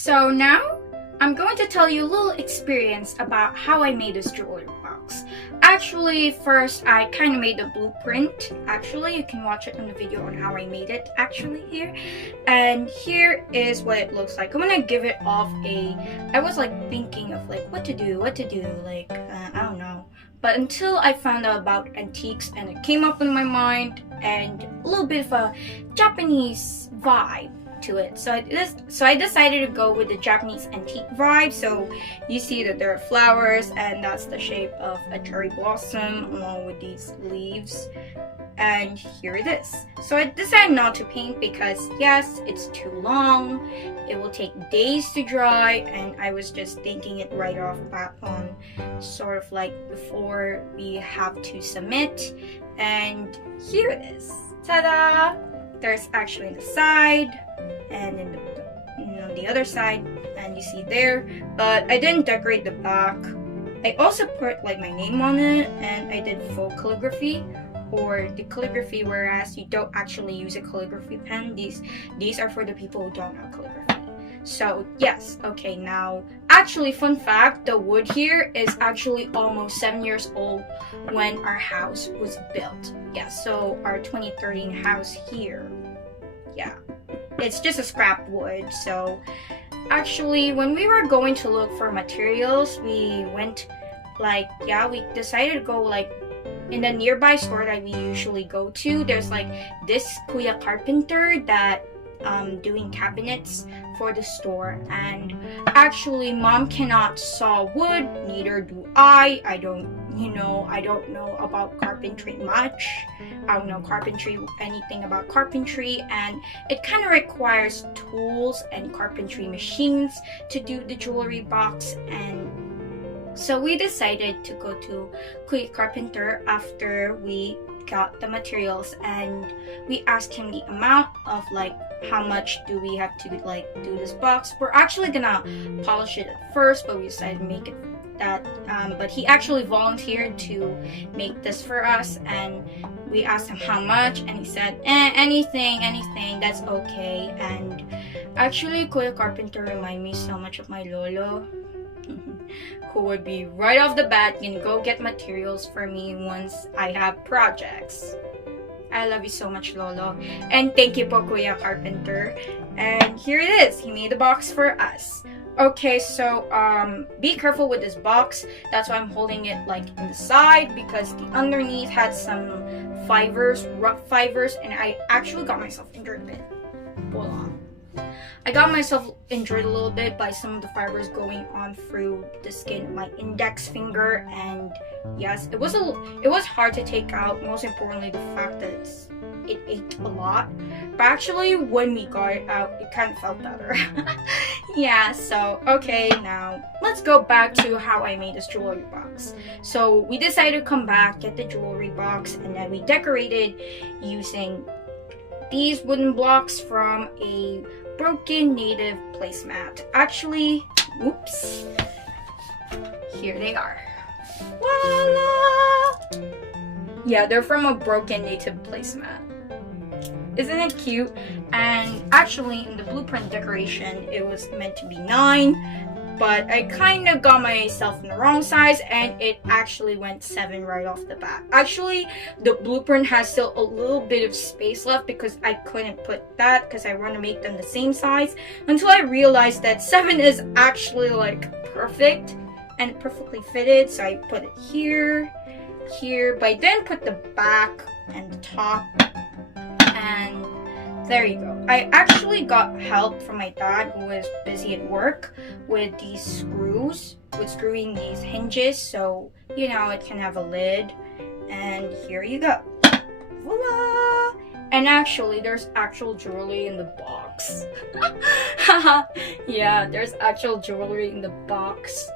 So now I'm going to tell you a little experience about how I made this jewelry box. Actually, first I kind of made the blueprint. Actually, you can watch it in the video on how I made it actually here. And here is what it looks like. I'm gonna give it off I was like thinking of like what to do, like I don't know. But until I found out about antiques and it came up in my mind and a little bit of a Japanese vibe to it. So I decided to go with the Japanese antique vibe. So you see that there are flowers and that's the shape of a cherry blossom along with these leaves. And here it is. So I decided not to paint because yes, it's too long. It will take days to dry and I was just thinking it right off bat on sort of like before we have to submit. And here it is. Ta-da! There's actually the side and on the other side, and you see there, but I didn't decorate the back. I also put like my name on it and I did full calligraphy, or the calligraphy, whereas you don't actually use a calligraphy pen. These are for the people who don't know calligraphy. So yes, okay, now actually fun fact, the wood here is actually almost 7 years old when our house was built. Yeah, so our 2013 house here, yeah, it's just a scrap wood. So actually when we were going to look for materials, we went like, yeah, we decided to go like in the nearby store that we usually go to. There's like this Kuya Carpenter that doing cabinets for the store, and actually mom cannot saw wood, neither do I don't know about carpentry much. I don't know anything about carpentry, and it kind of requires tools and carpentry machines to do the jewelry box. And so we decided to go to Kuya Carpenter after we got the materials, and we asked him the amount of like how much do we have to like do this box. We're actually gonna polish it at first, but we decided to make it that but he actually volunteered to make this for us, and we asked him how much and he said anything, that's okay. And actually Kuya Carpenter remind me so much of my lolo, who would be right off the bat gonna go get materials for me once I have projects. I love you so much, Lolo. And thank you po, Kuya Carpenter. And here it is. He made the box for us. Okay, so be careful with this box. That's why I'm holding it like in the side, because the underneath had some rough fibers, and I actually got myself injured a bit. Hold on. I got myself injured a little bit by some of the fibers going on through the skin of my index finger, and yes, it was hard to take out. Most importantly, the fact that it ached a lot. But actually, when we got it out, it kind of felt better. Yeah, so okay, now let's go back to how I made this jewelry box. So we decided to come back, get the jewelry box, and then we decorated using these wooden blocks from a broken native placemat. Actually, oops, here they are. Voila! Yeah, they're from a broken native placemat. Isn't it cute? And actually in the blueprint decoration it was meant to be 9, but I kind of got myself in the wrong size and it actually went 7 right off the bat. Actually, the blueprint has still a little bit of space left because I couldn't put that because I want to make them the same size, until I realized that 7 is actually like perfect and perfectly fitted. So I put it here, but I didn't put the back and the top, and there you go. I actually got help from my dad, who was busy at work with these screws, with screwing these hinges, so you know it can have a lid. And here you go. Voila! And actually there's actual jewelry in the box. Yeah, there's actual jewelry in the box.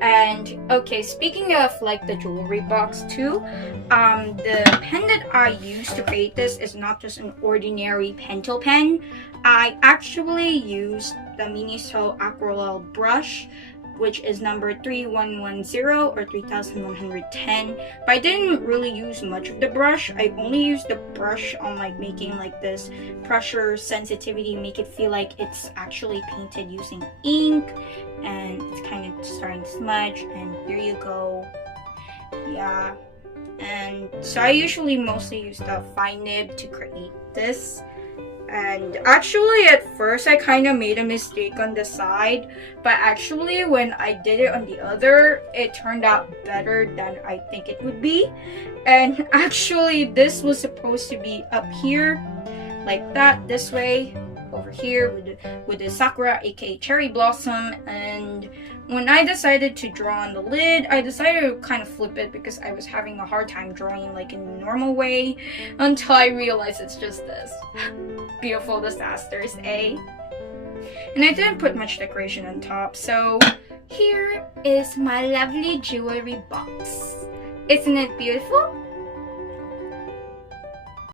And okay, speaking of like the jewelry box too, the pen that I used to create this is not just an ordinary pentel pen. I actually used the Miniso Aquarelle brush which is number 3110 or 3110. But I didn't really use much of the brush. I only used the brush on like making like this pressure sensitivity, make it feel like it's actually painted using ink, and it's kind of starting to smudge, and here you go. Yeah. And so I usually mostly use the fine nib to create this. And actually at first I kind of made a mistake on the side, but actually when I did it on the other, it turned out better than I think it would be. And actually this was supposed to be up here like that, this way, over here with the sakura, aka cherry blossom. And when I decided to draw on the lid, I decided to kind of flip it because I was having a hard time drawing like in a normal way, until I realized it's just this. Beautiful disasters, eh? And I didn't put much decoration on top, so here is my lovely jewelry box. Isn't it beautiful?